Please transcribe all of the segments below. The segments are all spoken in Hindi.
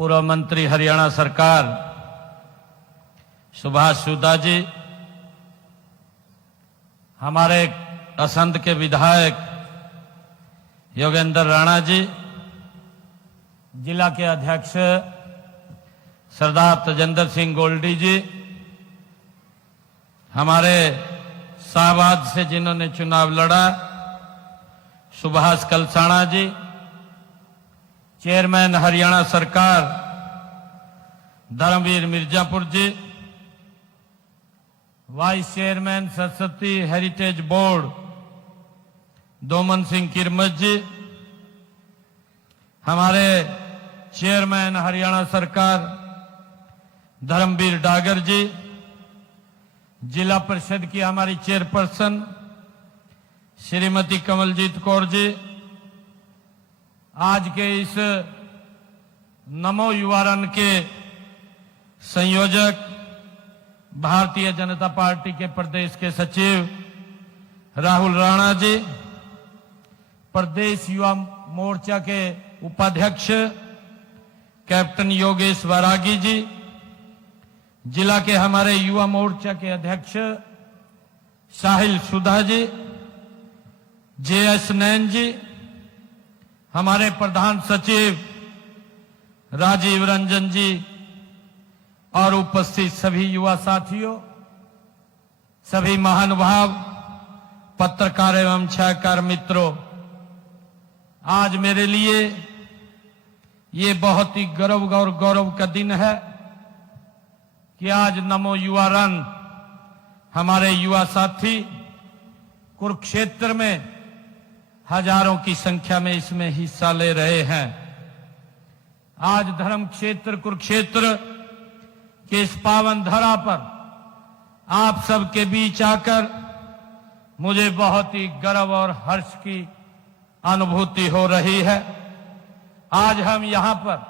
पूर्व मंत्री हरियाणा सरकार सुभाष सुधा जी, हमारे असंध के विधायक योगेंद्र राणा जी, जिला के अध्यक्ष सरदार तजेंद्र सिंह गोल्डी जी, हमारे शाहबाद से जिन्होंने चुनाव लड़ा सुभाष कलसाणा जी, चेयरमैन हरियाणा सरकार Dharmveer Mirzapur ji, vice chairman Saraswati heritage board Doman Singh Kirmat ji, हमारे चेयरमैन हरियाणा सरकार धर्मवीर डागर जी, जिला परिषद की हमारी चेयरपर्सन श्रीमती कमलजीत कौर जी, आज के इस नमो युवा रन के संयोजक भारतीय जनता पार्टी के प्रदेश के सचिव राहुल राणा जी, प्रदेश युवा मोर्चा के उपाध्यक्ष कैप्टन योगेश वैरागी जी, जिला के हमारे युवा मोर्चा के अध्यक्ष साहिल सुधा जी, जेएस नैन जी, हमारे प्रधान सचिव राजीव रंजन जी और उपस्थित सभी युवा साथियों, सभी महानुभाव, पत्रकार एवं छायाकार मित्रों, आज मेरे लिए ये बहुत ही गर्व और गौरव का दिन है कि आज नमो युवा रन हमारे युवा साथी कुरुक्षेत्र में हजारों की संख्या में इसमें हिस्सा ले रहे हैं। आज धर्म क्षेत्र कुरुक्षेत्र के इस पावन धरा पर आप सबके बीच आकर मुझे बहुत ही गर्व और हर्ष की अनुभूति हो रही है। आज हम यहां पर,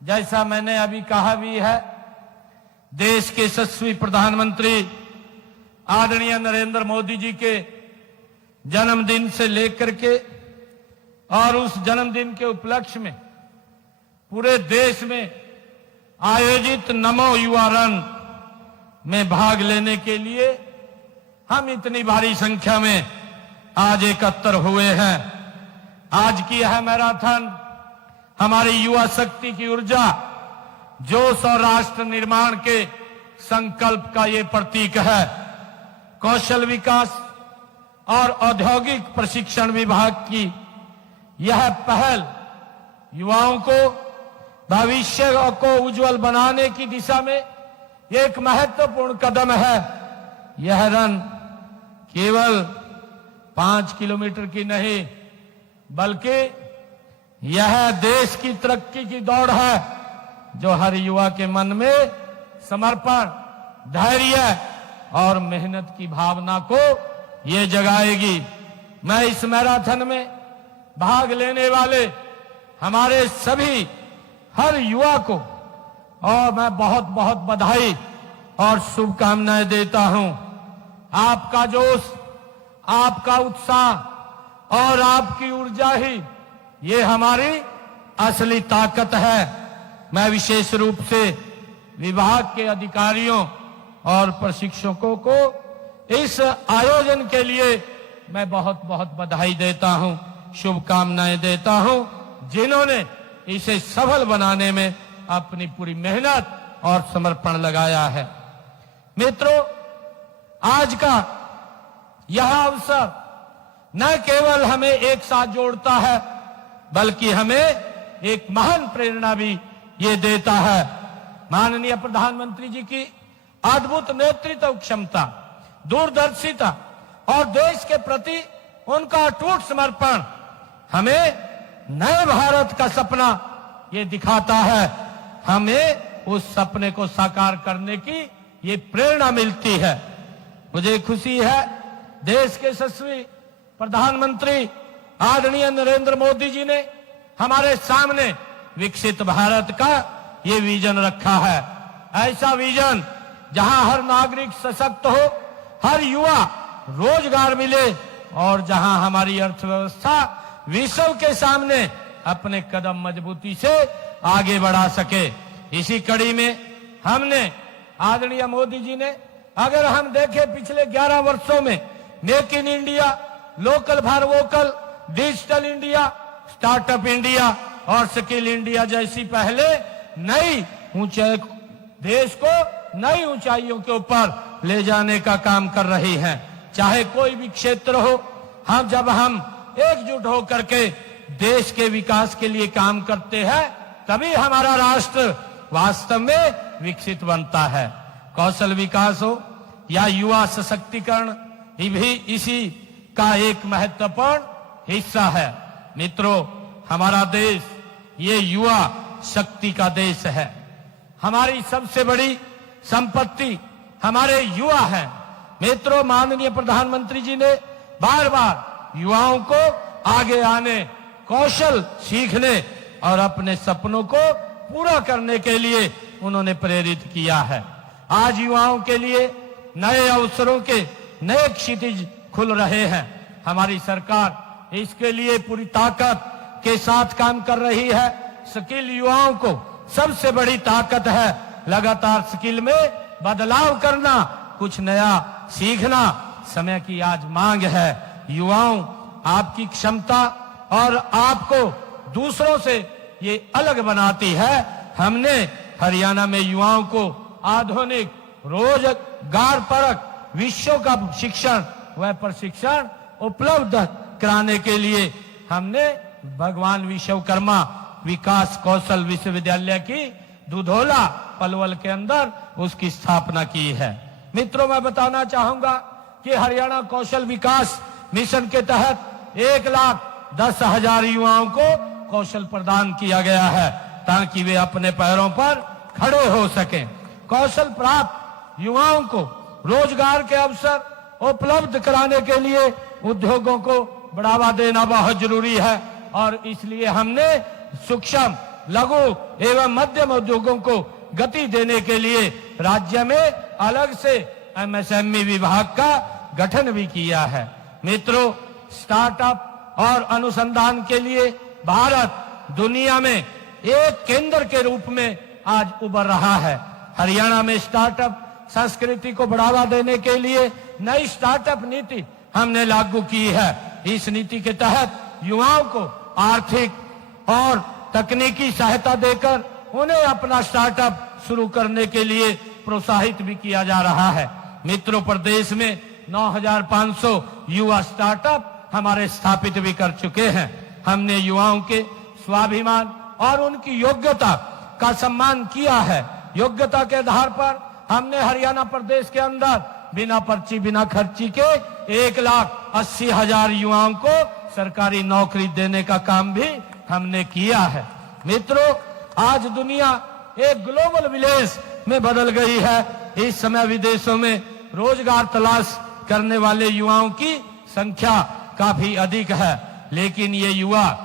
जैसा मैंने अभी कहा भी है, देश के यशस्वी प्रधानमंत्री आदरणीय नरेंद्र मोदी जी के जन्मदिन से लेकर के और उस जन्मदिन के उपलक्ष्य में पूरे देश में आयोजित नमो युवा रन में भाग लेने के लिए हम इतनी भारी संख्या में आज एकत्र हुए हैं। आज की यह मैराथन हमारी युवा शक्ति की ऊर्जा, जोश और राष्ट्र निर्माण के संकल्प का ये प्रतीक है। कौशल विकास और औद्योगिक प्रशिक्षण विभाग की यह पहल युवाओं को भविष्य को उज्जवल बनाने की दिशा में एक महत्वपूर्ण कदम है। यह रन केवल 5 किलोमीटर की नहीं, बल्कि यह देश की तरक्की की दौड़ है जो हर युवा के मन में समर्पण, धैर्य और मेहनत की भावना को ये जगाएगी। मैं इस मैराथन में भाग लेने वाले हमारे सभी हर युवा को और मैं बहुत बहुत बधाई और शुभकामनाएं देता हूं। आपका जोश, आपका उत्साह और आपकी ऊर्जा ही ये हमारी असली ताकत है। मैं विशेष रूप से विभाग के अधिकारियों और प्रशिक्षकों को इस आयोजन के लिए मैं बहुत बहुत बधाई देता हूं, शुभकामनाएं देता हूं, जिन्होंने इसे सफल बनाने में अपनी पूरी मेहनत और समर्पण लगाया है। मित्रों, आज का यह अवसर न केवल हमें एक साथ जोड़ता है, बल्कि हमें एक महान प्रेरणा भी ये देता है। माननीय प्रधानमंत्री जी की अद्भुत नेतृत्व क्षमता, दूरदर्शिता और देश के प्रति उनका अटूट समर्पण हमें नए भारत का सपना ये दिखाता है। हमें उस सपने को साकार करने की ये प्रेरणा मिलती है। मुझे खुशी है देश के यशस्वी प्रधानमंत्री आदरणीय नरेंद्र मोदी जी ने हमारे सामने विकसित भारत का ये विजन रखा है। ऐसा विजन जहां हर नागरिक सशक्त हो, हर युवा रोजगार मिले और जहां हमारी अर्थव्यवस्था विश्व के सामने अपने कदम मजबूती से आगे बढ़ा सके। इसी कड़ी में हमने आदरणीय मोदी जी ने, अगर हम देखें पिछले 11 वर्षों में make in India, local for vocal, digital India, startup India और स्किल इंडिया जैसी पहले नई ऊंचाई, देश को नई ऊंचाइयों के ऊपर ले जाने का काम कर रही हैं। चाहे कोई भी क्षेत्र हो, जब हम एकजुट होकर के देश के विकास के लिए काम करते हैं तभी हमारा राष्ट्र वास्तव में विकसित बनता है। कौशल विकास हो या युवा सशक्तिकरण, ये भी इसी का एक महत्वपूर्ण हिस्सा है। मित्रों, हमारा देश ये युवा शक्ति का देश है। हमारी सबसे बड़ी संपत्ति हमारे युवा हैं। मित्रों, माननीय प्रधानमंत्री जी ने बार बार युवाओं को आगे आने, कौशल सीखने और अपने सपनों को पूरा करने के लिए उन्होंने प्रेरित किया है। आज युवाओं के लिए नए अवसरों के नए क्षितिज खुल रहे हैं। हमारी सरकार इसके लिए पूरी ताकत के साथ काम कर रही है। स्किल युवाओं को सबसे बड़ी ताकत है। लगातार स्किल में बदलाव करना, कुछ नया सीखना समय की आज मांग है। युवाओं, आपकी क्षमता और आपको दूसरों से ये अलग बनाती है। हमने हरियाणा में युवाओं को आधुनिक रोजगार परक विषयों का शिक्षण व प्रशिक्षण उपलब्ध कराने के लिए हमने भगवान विश्वकर्मा विकास कौशल विश्वविद्यालय की दुधौला पलवल के अंदर उसकी स्थापना की है। मित्रों, मैं बताना चाहूंगा कि हरियाणा कौशल विकास मिशन के तहत 1,10,000 युवाओं को कौशल प्रदान किया गया है ताकि वे अपने पैरों पर खड़े हो सकें। कौशल प्राप्त युवाओं को रोजगार के अवसर उपलब्ध कराने के लिए उद्योगों को बढ़ावा देना बहुत जरूरी है और इसलिए हमने सूक्ष्म, लघु एवं मध्यम उद्योगों को गति देने के लिए राज्य में अलग से एमएसएमई विभाग का गठन भी किया है। मित्रों, स्टार्टअप और अनुसंधान के लिए भारत दुनिया में एक केंद्र के रूप में आज उभर रहा है। हरियाणा में स्टार्टअप संस्कृति को बढ़ावा देने के लिए नई स्टार्टअप नीति हमने लागू की है। इस नीति के तहत युवाओं को आर्थिक और तकनीकी सहायता देकर उन्हें अपना स्टार्टअप शुरू करने के लिए प्रोत्साहित भी किया जा रहा है। मित्रों, प्रदेश में 9,500 युवा स्टार्टअप हमारे स्थापित भी कर चुके हैं। हमने युवाओं के स्वाभिमान और उनकी योग्यता का सम्मान किया है। योग्यता के आधार पर हमने हरियाणा प्रदेश के अंदर बिना पर्ची, बिना खर्ची के 1,80,000 युवाओं को सरकारी नौकरी देने का काम भी हमने किया है। मित्रों, आज दुनिया एक ग्लोबल विलेज में बदल गई है। इस समय विदेशों में रोजगार तलाश करने वाले युवाओं की संख्या काफी अधिक है, लेकिन ये युवा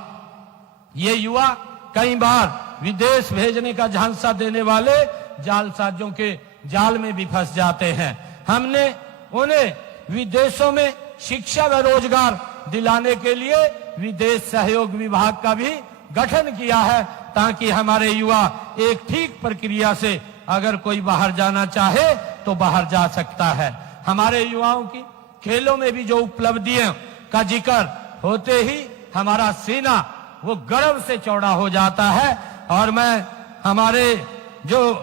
कई बार विदेश भेजने का झांसा देने वाले जालसाजों के जाल में भी फंस जाते हैं। हमने उन्हें विदेशों में शिक्षा व रोजगार दिलाने के लिए विदेश सहयोग विभाग का भी गठन किया है ताकि हमारे युवा एक ठीक प्रक्रिया से अगर कोई बाहर जाना चाहे तो बाहर जा सकता है। हमारे युवाओं की खेलों में भी जो उपलब्धियों का जिक्र होते ही हमारा सीना वो गर्व से चौड़ा हो जाता है। और मैं हमारे जो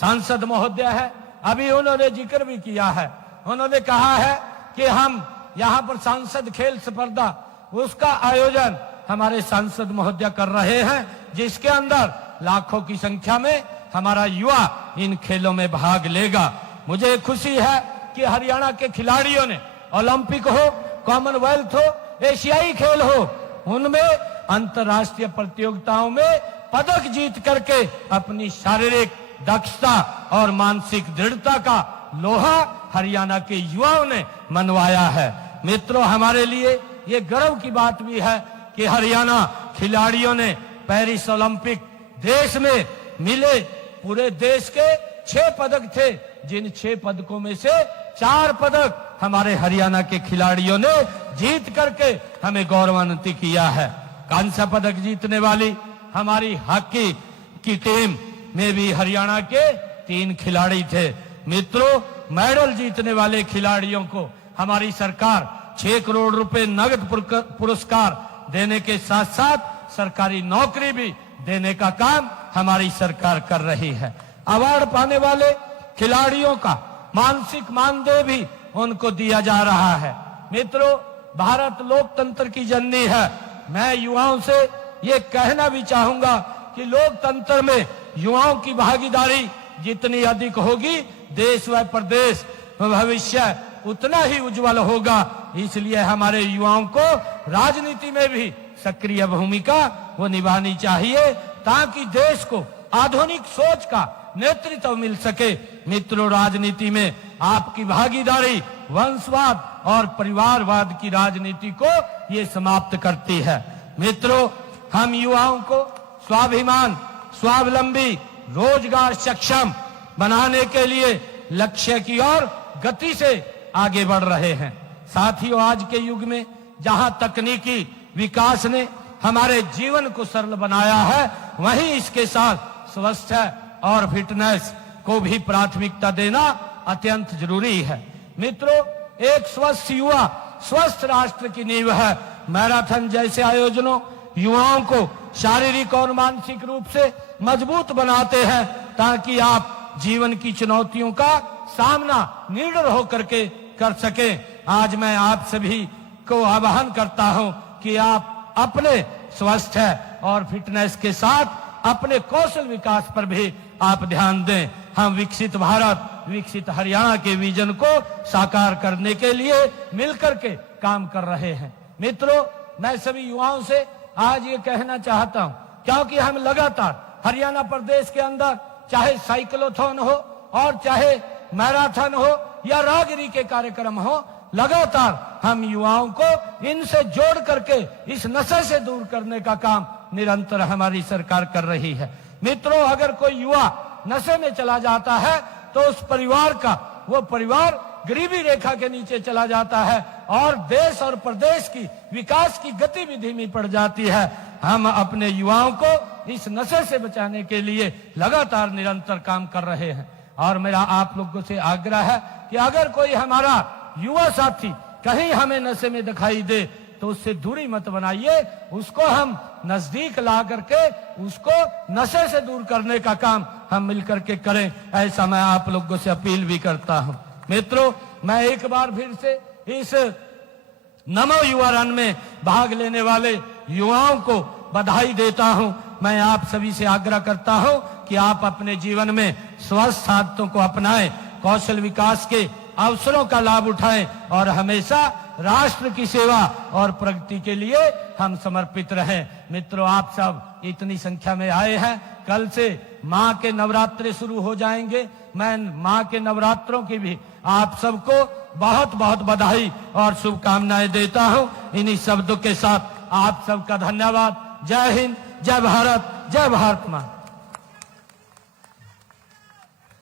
सांसद महोदय है, अभी उन्होंने जिक्र भी किया है। उन्होंने कहा है कि हम यहाँ पर सांसद खेल स्पर्धा उसका आयोजन हमारे सांसद महोदय कर रहे हैं, जिसके अंदर लाखों की संख्या में हमारा युवा इन खेलों में भाग लेगा। मुझे खुशी है कि हरियाणा के खिलाड़ियों ने ओलंपिक हो, कॉमनवेल्थ हो, एशियाई खेल हो, उनमें अंतर्राष्ट्रीय प्रतियोगिताओं में पदक जीत करके अपनी शारीरिक दक्षता और मानसिक दृढ़ता का लोहा हरियाणा के युवाओं ने मनवाया है। मित्रों, हमारे लिए ये गर्व की बात भी है कि हरियाणा खिलाड़ियों ने पेरिस ओलंपिक देश में मिले पूरे देश के 6 पदक थे, जिन 6 पदकों में से 4 पदक हमारे हरियाणा के खिलाड़ियों ने जीत करके हमें गौरवान्वित किया है। कांस्य पदक जीतने वाली हमारी हॉकी इसकी टीम में भी हरियाणा के 3 खिलाड़ी थे। मित्रों, मेडल जीतने वाले खिलाड़ियों को हमारी सरकार 6 करोड़ रुपए नगद पुरस्कार देने के साथ साथ सरकारी नौकरी भी देने का काम हमारी सरकार कर रही है। अवार्ड पाने वाले खिलाड़ियों का मानसिक मानदेय भी उनको दिया जा रहा है। मित्रों, भारत लोकतंत्र की जननी है। मैं युवाओं से ये कहना भी चाहूंगा कि लोकतंत्र में युवाओं की भागीदारी जितनी अधिक होगी, देश व प्रदेश भविष्य उतना ही उज्जवल होगा। इसलिए हमारे युवाओं को राजनीति में भी सक्रिय भूमिका वो निभानी चाहिए ताकि देश को आधुनिक सोच का नेतृत्व मिल सके। मित्रों, राजनीति में आपकी भागीदारी वंशवाद और परिवारवाद की राजनीति को ये समाप्त करती है। मित्रों, हम युवाओं को स्वाभिमान, स्वावलंबी, रोजगार सक्षम बनाने के लिए लक्ष्य की ओर गति से आगे बढ़ रहे हैं। साथियों, आज के युग में जहां तकनीकी विकास ने हमारे जीवन को सरल बनाया है, वहीं इसके साथ स्वास्थ्य और फिटनेस को भी प्राथमिकता देना अत्यंत जरूरी है। मित्रों, एक स्वस्थ युवा स्वस्थ राष्ट्र की नींव है। मैराथन जैसे आयोजनों युवाओं को शारीरिक और मानसिक रूप से मजबूत बनाते हैं ताकि आप जीवन की चुनौतियों का सामना निडर होकर के कर सके। आज मैं आप सभी को आह्वान करता हूं कि आप अपने स्वास्थ्य और फिटनेस के साथ अपने कौशल विकास पर भी आप ध्यान दें। हम विकसित भारत, विकसित हरियाणा के विजन को साकार करने के लिए मिलकर के काम कर रहे हैं। मित्रों, मैं सभी युवाओं से आज ये कहना चाहता हूं, क्योंकि हम लगातार हरियाणा प्रदेश के अंदर चाहे साइक्लोथॉन हो और चाहे मैराथन हो या राहगिरी के कार्यक्रम हो, लगातार हम युवाओं को इनसे जोड़ करके इस नशे से दूर करने का काम निरंतर हमारी सरकार कर रही है। मित्रों, अगर कोई युवा नशे में चला जाता है तो उस परिवार का वो परिवार गरीबी रेखा के नीचे चला जाता है और देश और प्रदेश की विकास की गति भी धीमी पड़ जाती है। हम अपने युवाओं को इस नशे से बचाने के लिए लगातार निरंतर काम कर रहे हैं और मेरा आप लोगों से आग्रह है कि अगर कोई हमारा युवा साथी कहीं हमें नशे में दिखाई दे तो उससे दूरी मत बनाइए, उसको हम नजदीक ला करके उसको नशे से दूर करने का काम हम मिलकर के करें। ऐसा मैं आप लोगों से अपील भी करता हूं। मित्रों, मैं एक बार फिर से इस नमो युवा रन में भाग लेने वाले युवाओं को बधाई देता हूं। मैं आप सभी से आग्रह करता हूं कि आप अपने जीवन में स्वस्थ आदतों को अपनाएं, कौशल विकास के अवसरों का लाभ उठाएं और हमेशा राष्ट्र की सेवा और प्रगति के लिए हम समर्पित रहें। मित्रों, आप सब इतनी संख्या में आए हैं। कल से मां के नवरात्रे शुरू हो जाएंगे। मैं मां के नवरात्रों की भी आप सबको बहुत बहुत बधाई और शुभकामनाएं देता हूं। इन्हीं शब्दों के साथ आप सबका धन्यवाद। जय हिंद, जय भारत, जय भारत मां।